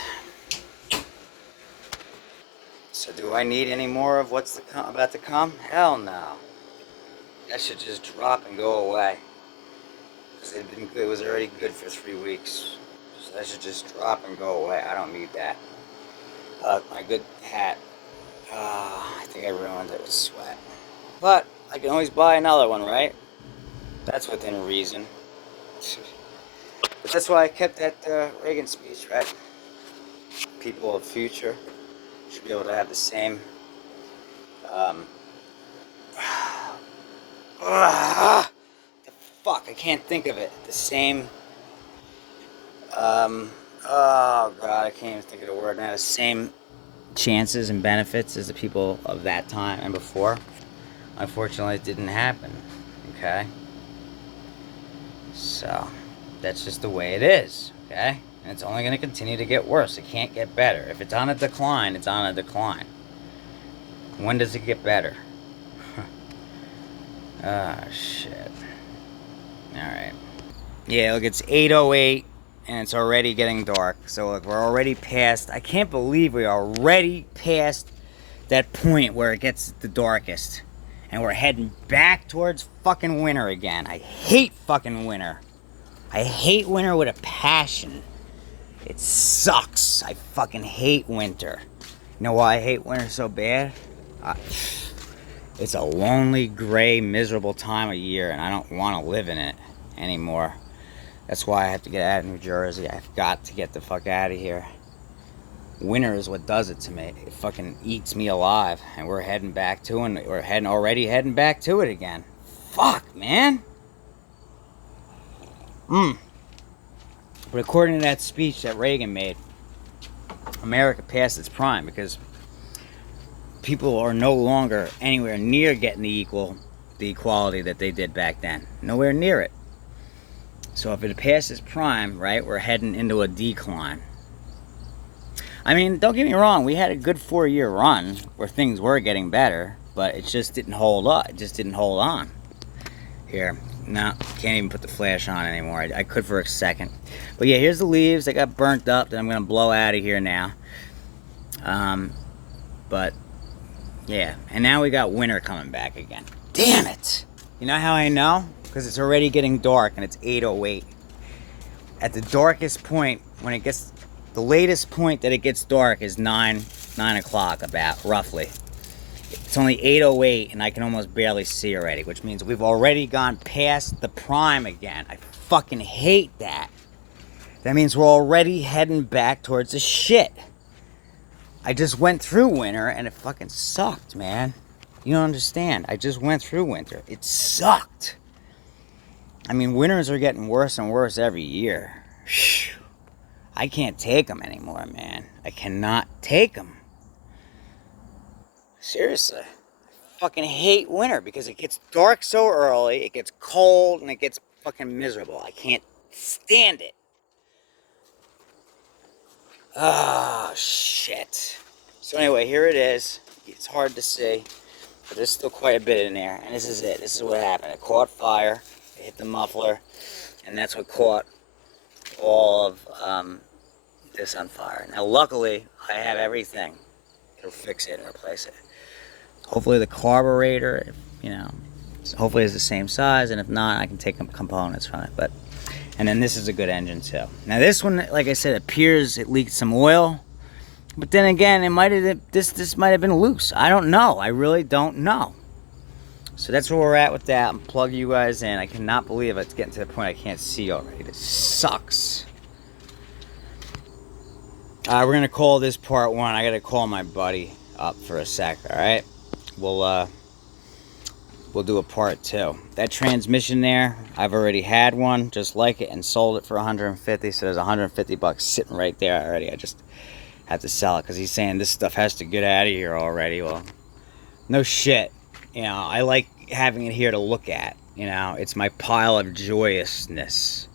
So do I need any more of what's about to come? Hell no. That should just drop and go away. Because it was already good for 3 weeks. So that should just drop and go away. I don't need that. My good hat. I think I ruined it with sweat. But I can always buy another one, right? That's within reason. But that's why I kept that Reagan speech, right? People of future should be able to have the same the fuck, I can't think of it. The same oh god, I can't even think of the word now. The same chances and benefits as the people of that time and before. Unfortunately, it didn't happen. Okay? So, that's just the way it is. Okay? And it's only going to continue to get worse. It can't get better. If it's on a decline, it's on a decline. When does it get better? Ah, shit. Alright. Yeah, look, it's 8:08, and it's already getting dark. So, look, we're already past... I can't believe we're already past that point where it gets the darkest. And we're heading back towards fucking winter again. I hate fucking winter. I hate winter with a passion. It sucks. I fucking hate winter. You know why I hate winter so bad? It's a lonely, gray, miserable time of year, and I don't want to live in it anymore. That's why I have to get out of New Jersey. I've got to get the fuck out of here. Winter is what does it to me. It fucking eats me alive, and we're heading back to it. We're already heading back to it again. Fuck, man. But according to that speech that Reagan made, America passed its prime because people are no longer anywhere near getting the equality that they did back then. Nowhere near it. So if it passes prime, right, we're heading into a decline. I mean, don't get me wrong, we had a good 4-year run where things were getting better, but it just didn't hold up. It just didn't hold on. Here, no, can't even put the flash on anymore. I could for a second. But yeah, here's the leaves that got burnt up that I'm going to blow out of here now. But, yeah, and now we got winter coming back again. Damn it! You know how I know? Because it's already getting dark and it's 8:08. At the darkest point, when it gets... The latest point that it gets dark is 9 o'clock about, roughly. It's only 8:08 and I can almost barely see already, which means we've already gone past the prime again. I fucking hate that. That means we're already heading back towards the shit. I just went through winter and it fucking sucked, man. You don't understand. I just went through winter. It sucked. I mean, winters are getting worse and worse every year. I can't take them anymore, man. I cannot take them. Seriously. I fucking hate winter because it gets dark so early, it gets cold, and it gets fucking miserable. I can't stand it. Oh, shit. So anyway, here it is. It's hard to see, but there's still quite a bit in there. And this is it. This is what happened. It caught fire. It hit the muffler. And that's what caught all of this on fire. Now, luckily, I have everything to fix it and replace it. Hopefully, the carburetor, you know, hopefully is the same size, and if not, I can take components from it. But, and then this is a good engine too. Now, this one, like I said, appears it leaked some oil, but then again, it might have this might have been loose. I don't know. I really don't know. So that's where we're at with that. I'm plugging you guys in. I cannot believe it's getting to the point I can't see already. This sucks. We're going to call this part 1. I got to call my buddy up for a sec, all right? We'll do a part 2. That transmission there, I've already had one just like it and sold it for $150, so there's $150 sitting right there already. I just have to sell it because he's saying this stuff has to get out of here already. Well, no shit. You know, I like having it here to look at. You know, it's my pile of joyousness.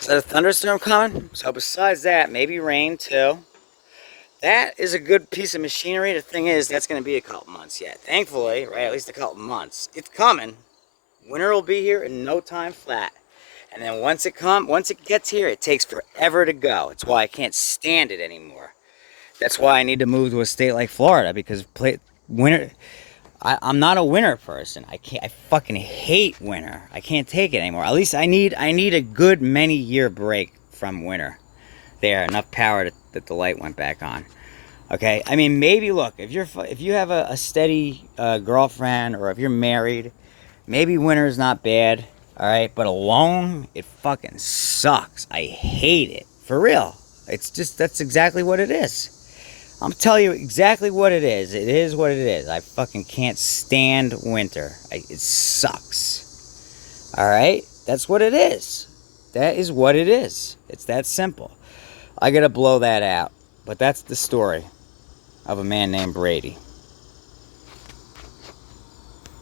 Is that a thunderstorm coming? So besides that, maybe rain too. That is a good piece of machinery. The thing is, that's going to be a couple months yet. Thankfully, right, at least a couple months. It's coming. Winter will be here in no time flat. And then once it gets here, it takes forever to go. It's why I can't stand it anymore. That's why I need to move to a state like Florida, because winter... I'm not a winter person. I fucking hate winter. I can't take it anymore. At least I need a good many year break from winter. There, enough power that the light went back on. Okay, I mean, maybe look, if you have a steady girlfriend, or if you're married, maybe winter is not bad. All right, but alone, it fucking sucks. I hate it for real. That's exactly what it is. I'm telling you exactly what it is. It is what it is. I fucking can't stand winter. It sucks. All right? That's what it is. That is what it is. It's that simple. I gotta blow that out. But that's the story of a man named Brady.